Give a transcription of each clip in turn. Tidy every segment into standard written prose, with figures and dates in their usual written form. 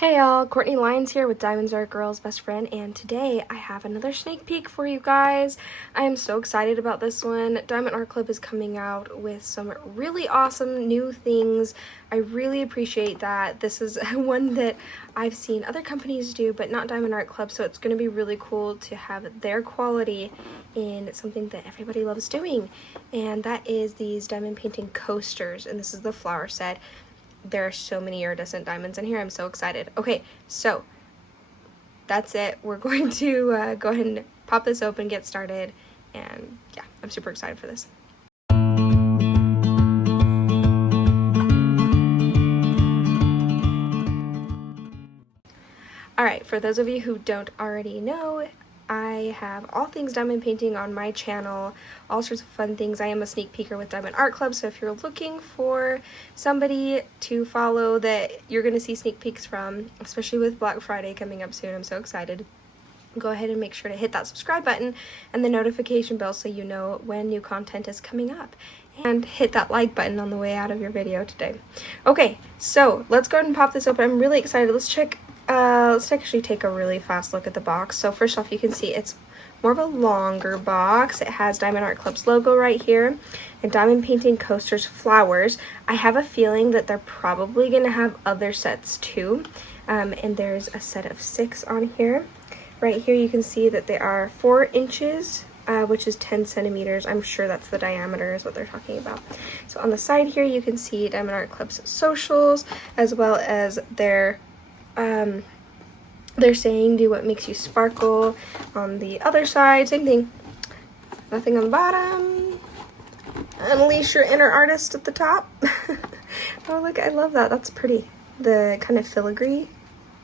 Hey y'all, Courtney Lyons here with Diamonds Are a Girl's Best Friend, and today I have another sneak peek for you guys. I am so excited about this one. Diamond Art Club is coming out with some really awesome new things. I really appreciate that. This is one that I've seen other companies do, but not Diamond Art Club, so it's going to be really cool to have their quality in something that everybody loves doing, and that is these diamond painting coasters, and this is the flower set. There are so many iridescent diamonds in here. I'm so excited. Okay, so that's it. We're going to go ahead and pop this open, get started, and yeah, I'm super excited for this. Alright, for those of you who don't already know, I have all things diamond painting on my channel, all sorts of fun things. I am a sneak peeker with Diamond Art Club, so if you're looking for somebody to follow that you're going to see sneak peeks from, especially with Black Friday coming up soon, I'm so excited. Go ahead and make sure to hit that subscribe button and the notification bell so you know when new content is coming up. And hit that like button on the way out of your video today. Okay, so let's go ahead and pop this open. I'm really excited. Let's actually take a really fast look at the box. So first off, you can see it's more of a longer box. It has Diamond Art Club's logo right here and diamond painting coasters, flowers. I have a feeling that they're probably going to have other sets too. And there's a set of 6 on here. Right here you can see that they are 4 inches, which is 10 centimeters. I'm sure that's the diameter is what they're talking about. So on the side here you can see Diamond Art Club's socials, as well as they're saying do what makes you sparkle. On the other side, same thing, nothing on the bottom. Unleash your inner artist at the top. Oh look, I love that. That's pretty. The kind of filigree,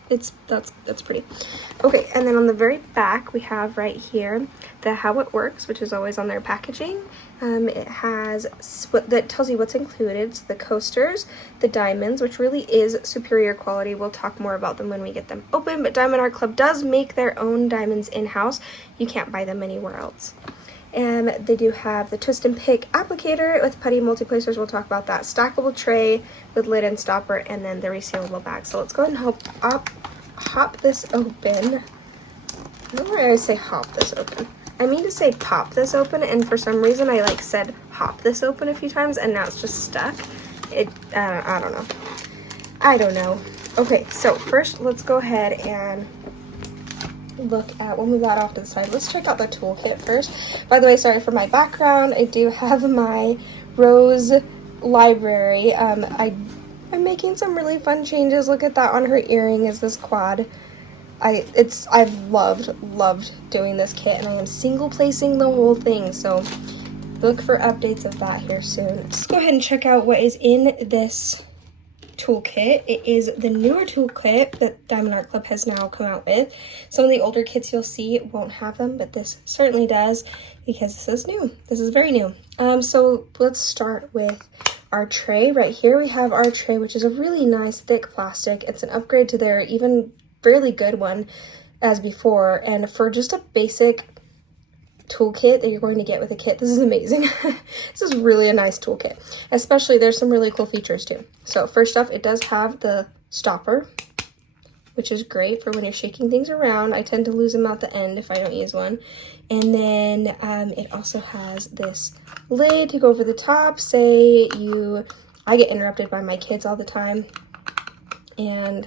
that's pretty. Okay, and then on the very back we have right here the how it works, which is always on their packaging. It has that tells you what's included. So the coasters, the diamonds, which really is superior quality. We'll talk more about them when we get them open, but Diamond Art Club does make their own diamonds in-house. You can't buy them anywhere else. And they do have the twist and pick applicator with putty multi-placers. We'll talk about that. Stackable tray with lid and stopper, and then the resealable bag. So let's go ahead and hop this open. I don't know why I say hop this open. I mean to say pop this open, and for some reason I said hop this open a few times, and now it's just stuck. I don't know. Okay, so first let's go ahead and look at, we'll move that off to the side. Let's check out the toolkit first. By the way, sorry for my background. I do have my Rose library. I'm making some really fun changes. Look at that on her earring is this quad. I've loved doing this kit, and I am single placing the whole thing, so look for updates of that here soon. Let's go ahead and check out what is in this toolkit. It is the newer toolkit that Diamond Art Club has now come out with. Some of the older kits you'll see won't have them, but this certainly does, because this is new. This is very new. So let's start with our tray. Right here we have our tray, which is a really nice thick plastic. It's an upgrade to their even fairly good one as before, and for just a basic toolkit that you're going to get with a kit, this is amazing. This is really a nice toolkit, especially there's some really cool features too. So first off, it does have the stopper, which is great for when you're shaking things around. I tend to lose them out the end if I don't use one. And then it also has this lid to go over the top. I get interrupted by my kids all the time, and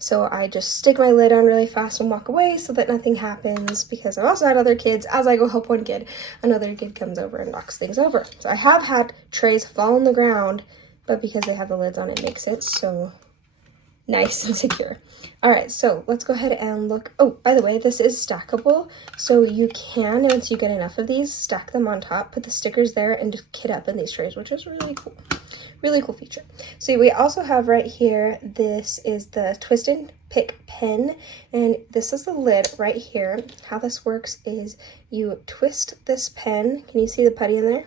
so I just stick my lid on really fast and walk away so that nothing happens, because I've also had other kids, as I go help one kid, another kid comes over and knocks things over. So I have had trays fall on the ground, but because they have the lids on, it makes it so nice and secure. All right, so let's go ahead and look. Oh, by the way, this is stackable, so you can, once you get enough of these, stack them on top, put the stickers there, and just kit up in these trays, which is really cool. Really cool feature. So we also have right here, this is the twist and pick pen, and this is the lid right here. How this works is you twist this pen. Can you see the putty in there?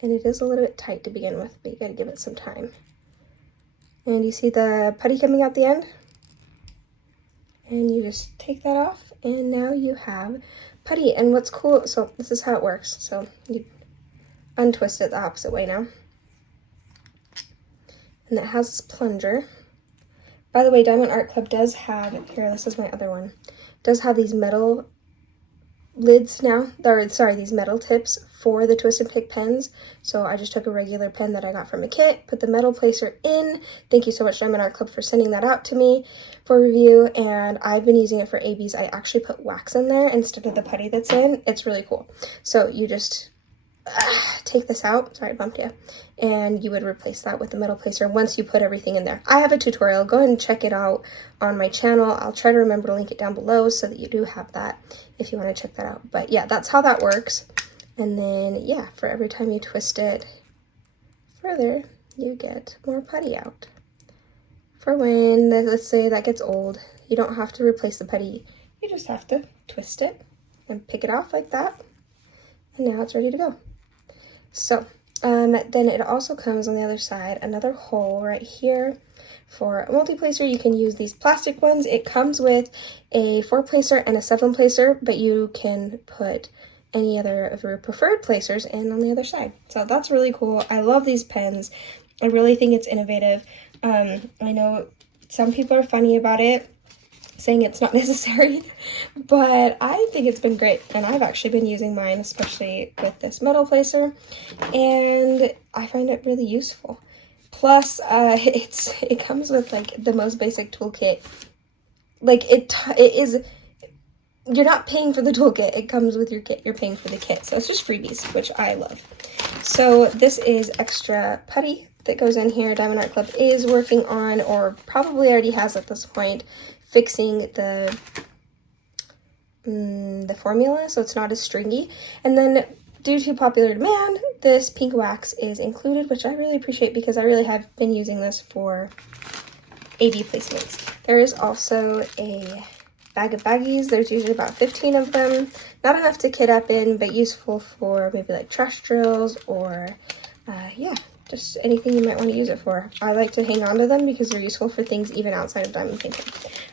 And it is a little bit tight to begin with, but you gotta give it some time. And you see the putty coming out the end? And you just take that off, and now you have putty. And what's cool, so this is how it works. So you untwist it the opposite way now. and it has this plunger. By the way, Diamond Art Club does have, here, this is my other one, does have these metal lids now, or sorry, these metal tips for the twist and pick pens. So I just took a regular pen that I got from a kit, put the metal placer in. Thank you so much, Diamond Art Club, for sending that out to me for review, and I've been using it for ABs. I actually put wax in there instead of the putty that's in. It's really cool. So you just take this out, sorry I bumped you, and you would replace that with the metal placer once you put everything in there. I have a tutorial, go ahead and check it out on my channel. I'll try to remember to link it down below so that you do have that if you want to check that out. But yeah, that's how that works. And then yeah, for every time you twist it further, you get more putty out. For when, let's say that gets old, you don't have to replace the putty, you just have to twist it and pick it off like that, and now it's ready to go. So then it also comes on the other side, another hole right here for a multi-placer. You can use these plastic ones. It comes with a 4-placer and a 7-placer, but you can put any other of your preferred placers in on the other side. So that's really cool. I love these pens. I really think it's innovative. I know some people are funny about it, saying it's not necessary, but I think it's been great, and I've actually been using mine, especially with this metal placer, and I find it really useful. Plus, it comes with like the most basic toolkit. Like it is, you're not paying for the toolkit, it comes with your kit, you're paying for the kit, so it's just freebies, which I love. So this is extra putty that goes in here. Diamond Art Club is working on, or probably already has at this point, fixing the formula so it's not as stringy. And then due to popular demand, this pink wax is included, which I really appreciate because I really have been using this for AD placements. There is also a bag of baggies. There's usually about 15 of them. Not enough to kit up in, but useful for maybe like trash drills or yeah, just anything you might want to use it for. I like to hang on to them because they're useful for things even outside of diamond painting.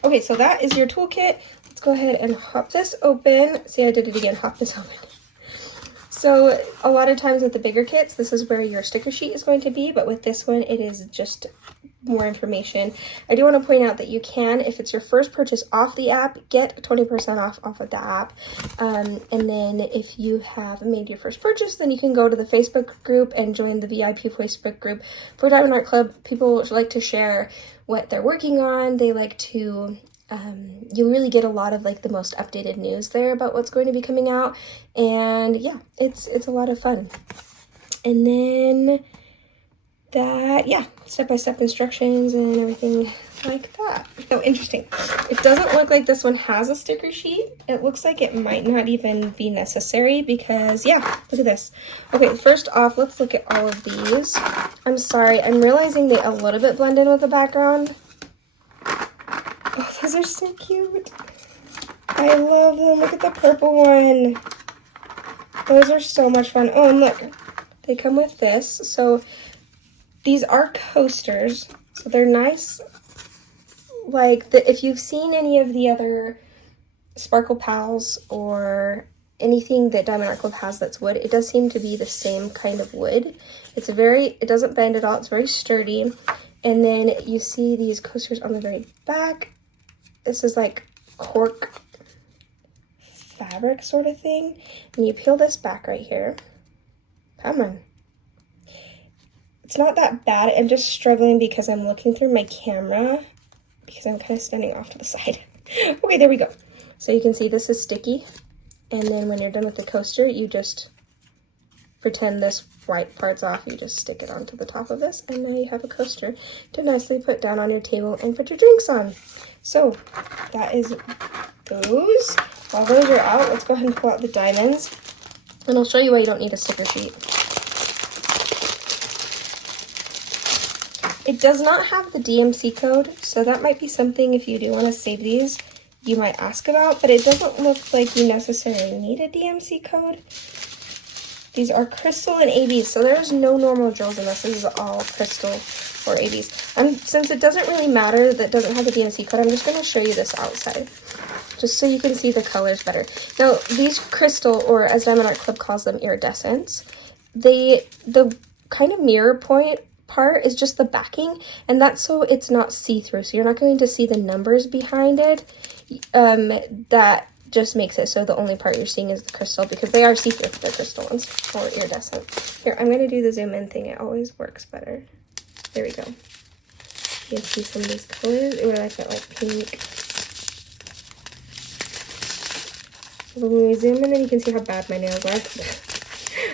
Okay, so that is your toolkit. Let's go ahead and hop this open. See, I did it again, hop this open. So a lot of times with the bigger kits, this is where your sticker sheet is going to be, but with this one, it is just more information. I do want to point out that you can, if it's your first purchase off the app, get 20% off of the app. And then if you have made your first purchase, then you can go to the Facebook group and join the VIP Facebook group for Diamond Art Club. People like to share what they're working on. They like to, you really get a lot of like the most updated news there about what's going to be coming out. And yeah, it's a lot of fun. And then that, yeah, step-by-step instructions and everything like that. Oh, interesting. It doesn't look like this one has a sticker sheet. It looks like it might not even be necessary because, yeah, look at this. Okay, first off, let's look at all of these. I'm sorry, I'm realizing they a little bit blend in with the background. Oh, those are so cute. I love them. Look at the purple one. Those are so much fun. Oh, and look, they come with this. So these are coasters, so they're nice. Like, if you've seen any of the other Sparkle Pals or anything that Diamond Art Club has that's wood, it does seem to be the same kind of wood. It doesn't bend at all, it's very sturdy. And then you see these coasters on the very back. This is like cork fabric sort of thing. And you peel this back right here. Come on. It's not that bad. I'm just struggling because I'm looking through my camera because I'm kind of standing off to the side. Okay, there we go. So you can see this is sticky. And then when you're done with the coaster, you just pretend this white part's off. You just stick it onto the top of this. And now you have a coaster to nicely put down on your table and put your drinks on. So that is those. While those are out, let's go ahead and pull out the diamonds. And I'll show you why you don't need a sticker sheet. It does not have the DMC code, so that might be something if you do want to save these, you might ask about, but it doesn't look like you necessarily need a DMC code. These are crystal and ABs, so there's no normal drills in this. This is all crystal or ABs. Since it doesn't really matter that it doesn't have the DMC code, I'm just going to show you this outside, just so you can see the colors better. Now, these crystal, or as Diamond Art Club calls them, iridescents, the kind of mirror part is just the backing, and that's so it's not see-through, so you're not going to see the numbers behind it. That just makes it so the only part you're seeing is the crystal, because they are see-through, they're crystal ones, or iridescent. Here, I'm going to do the zoom in thing. It always works better. There we go. You can see some of these colors. Ooh, I like that, like pink. But when we zoom in, then you can see how bad my nails are.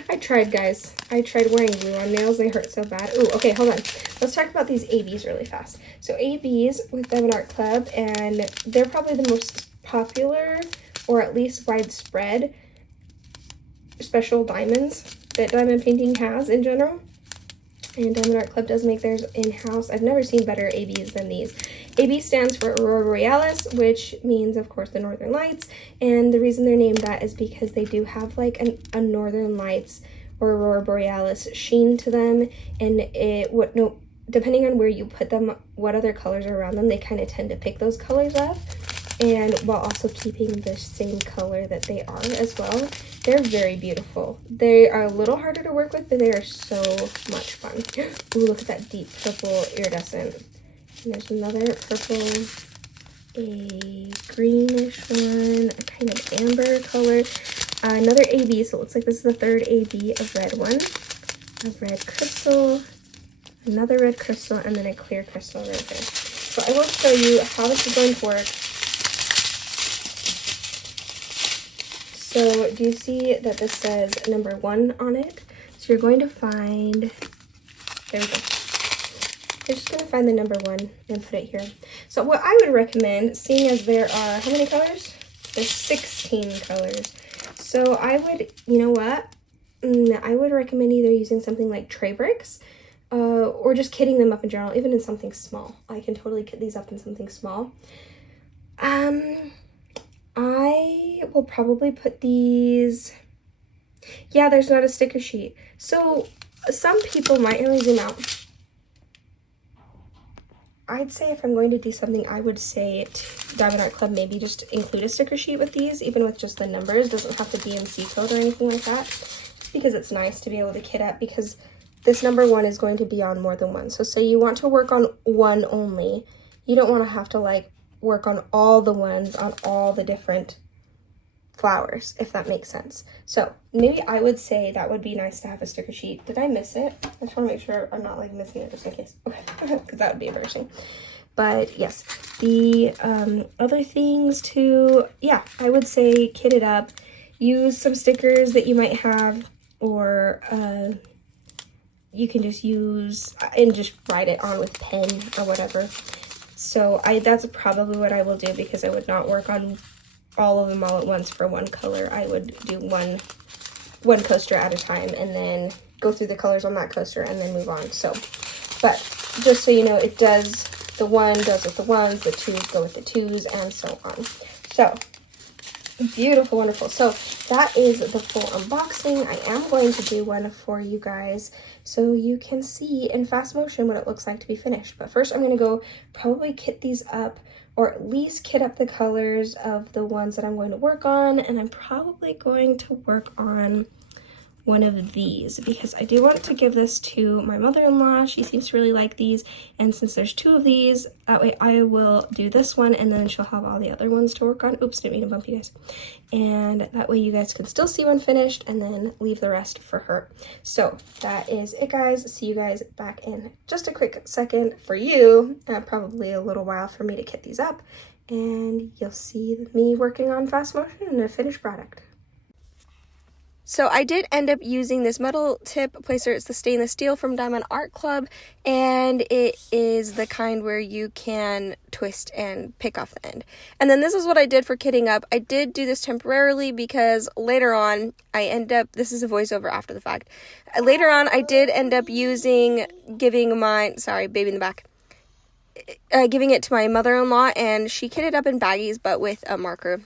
I tried, guys. I tried wearing glue on nails. They hurt so bad. Ooh, okay, hold on. Let's talk about these ABs really fast. So ABs with Diamond Art Club, and they're probably the most popular, or at least widespread, special diamonds that diamond painting has in general. And Diamond Art Club does make theirs in-house. I've never seen better ABs than these. AB stands for Aurora Borealis, which means, of course, the Northern Lights. And the reason they're named that is because they do have like a Northern Lights or Aurora Borealis sheen to them. And depending on where you put them, what other colors are around them, they kind of tend to pick those colors up. And while also keeping the same color that they are as well. They're very beautiful. They are a little harder to work with, but they are so much fun. Ooh, look at that deep purple iridescent. And there's another purple, a greenish one, a kind of amber color. Another AB, so it looks like this is the third AB, a red one. A red crystal, another red crystal, and then a clear crystal right there. So I will show you how this is going to work. So do you see that this says number 1 on it? So you're going to find, there we go. You're just going to find the number 1 and put it here. So what I would recommend, seeing as there are, how many colors? There's 16 colors. So I would, you know what? I would recommend either using something like tray bricks or just kitting them up in general, even in something small. I can totally kit these up in something small. I will probably put these, yeah, there's not a sticker sheet. So some people might really zoom out. I'd say if I'm going to do something, I would say Diamond Art Club maybe just include a sticker sheet with these, even with just the numbers. It doesn't have to be in C code or anything like that, just because it's nice to be able to kit up, because this number 1 is going to be on more than one. So say you want to work on one only, you don't want to have to like work on all the ones on all the different flowers, if that makes sense. So maybe I would say that would be nice to have a sticker sheet. Did I miss it? I just want to make sure I'm not like missing it just in case. Okay, because that would be embarrassing. But yes, the other things to, yeah, I would say kit it up. Use some stickers that you might have, or you can just use and just write it on with pen or whatever. So that's probably what I will do, because I would not work on all of them all at once for one color. I would do one coaster at a time and then go through the colors on that coaster and then move on. So, but just so you know, it does, the 1 goes with the 1s, the 2s go with the 2s, and so on. So, beautiful, wonderful. So that is the full unboxing. I am going to do one for you guys so you can see in fast motion what it looks like to be finished. But first I'm going to go probably kit these up, or at least kit up the colors of the ones that I'm going to work on. And I'm probably going to work on one of these, because I do want to give this to my mother-in-law. She seems to really like these, and since there's 2 of these, that way I will do this one and then she'll have all the other ones to work on. Oops, didn't mean to bump you guys. And that way you guys can still see one finished and then leave the rest for her. So that is it, guys. See you guys back in just a quick second for you, probably a little while for me to kit these up, and you'll see me working on fast motion and a finished product. So I did end up using this metal tip placer. It's the stainless steel from Diamond Art Club, and it is the kind where you can twist and pick off the end. And then this is what I did for kitting up. I did do this temporarily because later on I end up, this is a voiceover after the fact. Later on I did end up giving my, sorry, baby in the back, giving it to my mother-in-law, and she kitted up in baggies but with a marker,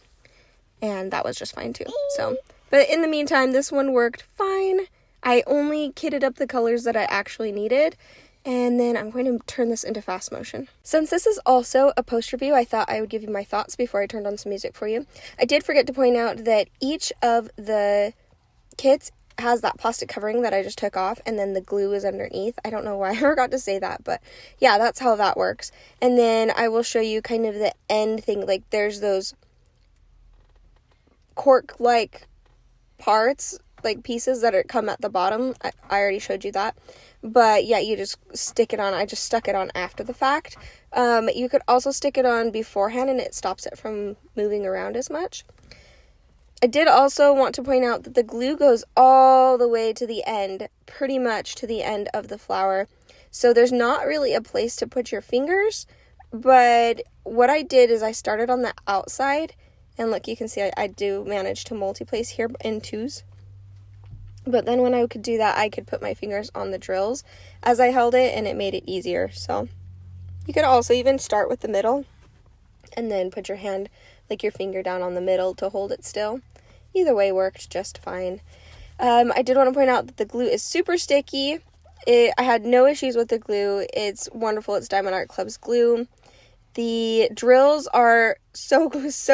and that was just fine too. So. But in the meantime, this one worked fine. I only kitted up the colors that I actually needed. And then I'm going to turn this into fast motion. Since this is also a post review, I thought I would give you my thoughts before I turned on some music for you. I did forget to point out that each of the kits has that plastic covering that I just took off, and then the glue is underneath. I don't know why I forgot to say that, but yeah, that's how that works. And then I will show you kind of the end thing. Like, there's those cork-like parts, like pieces that come at the bottom. I already showed you that. But yeah, you just stick it on. I just stuck it on after the fact. You could also stick it on beforehand, and it stops it from moving around as much. I did also want to point out that the glue goes all the way to the end, pretty much to the end of the flower. So there's not really a place to put your fingers, but what I did is I started on the outside, and look, you can see I do manage to multi-place here in twos. But then when I could do that, I could put my fingers on the drills as I held it, and it made it easier. So you could also even start with the middle and then put your hand, like your finger down on the middle to hold it still. Either way worked just fine. I did want to point out that the glue is super sticky. I had no issues with the glue. It's wonderful. It's Diamond Art Club's glue. The drills are so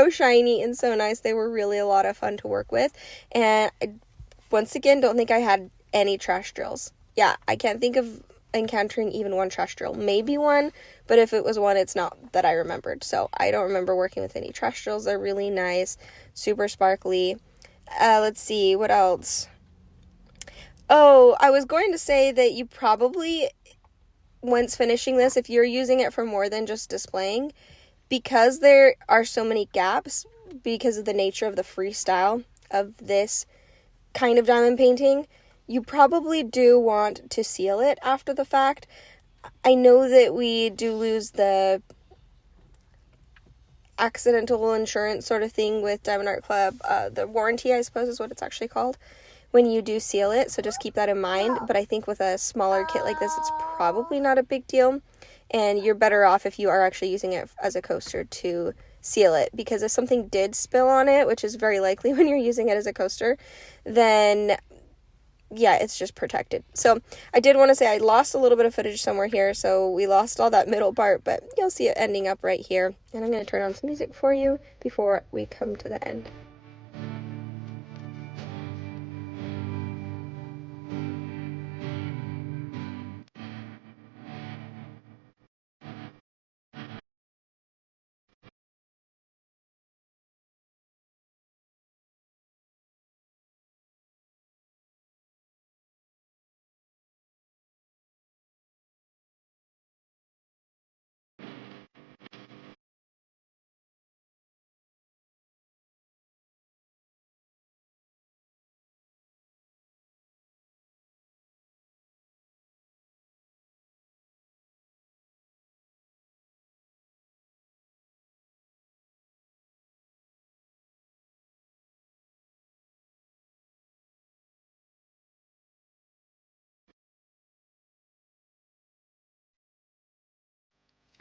shiny and so nice. They were really a lot of fun to work with. And I, once again, don't think I had any trash drills. Yeah, I can't think of encountering even one trash drill. Maybe one, but if it was one, it's not that I remembered. So I don't remember working with any trash drills. They're really nice, super sparkly. Let's see, what else? Oh, I was going to say that you probably, once finishing this, if you're using it for more than just displaying, because there are so many gaps, because of the nature of the freestyle of this kind of diamond painting, you probably do want to seal it after the fact. I know that we do lose the accidental insurance sort of thing with Diamond Art Club. The warranty, I suppose, is what it's actually called when you do seal it. So just keep that in mind. But I think with a smaller kit like this, it's probably not a big deal. And you're better off if you are actually using it as a coaster to seal it. Because if something did spill on it, which is very likely when you're using it as a coaster, then yeah, it's just protected. So I did want to say I lost a little bit of footage somewhere here, so we lost all that middle part, but you'll see it ending up right here. And I'm going to turn on some music for you before we come to the end.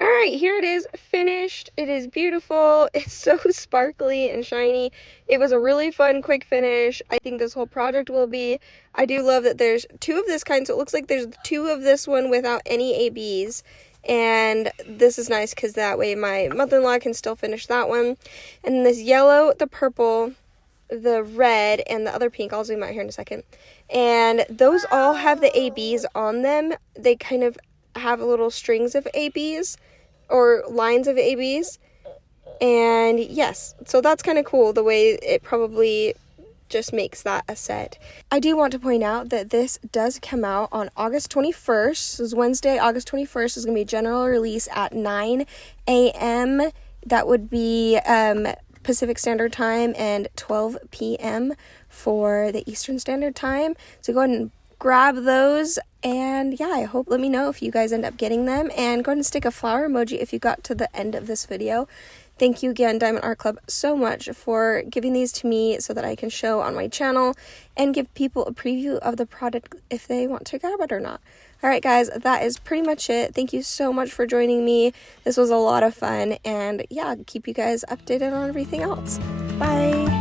Alright, here it is, finished. It is beautiful. It's so sparkly and shiny. It was a really fun, quick finish. I think this whole project will be. I do love that there's two of this kind, so it looks like there's two of this one without any ABs. And this is nice because that way my mother-in-law can still finish that one. And this yellow, the purple, the red, and the other pink, I'll zoom out here in a second. And those all have the ABs on them. They kind of have little strings of ABs or lines of ABs, and yes, so that's kind of cool the way it probably just makes that a set. I do want to point out that this does come out on August 21st. This is Wednesday, August 21st is going to be general release at 9 a.m. That would be Pacific Standard Time and 12 p.m. for the Eastern Standard Time. So go ahead and grab those, and yeah, I hope, let me know if you guys end up getting them, and go ahead and stick a flower emoji if you got to the end of this video. Thank you again, Diamond Art Club, so much for giving these to me so that I can show on my channel and give people a preview of the product if they want to grab it or not. Alright guys, that is pretty much it. Thank you so much for joining me. This was a lot of fun, and yeah, keep you guys updated on everything else. Bye!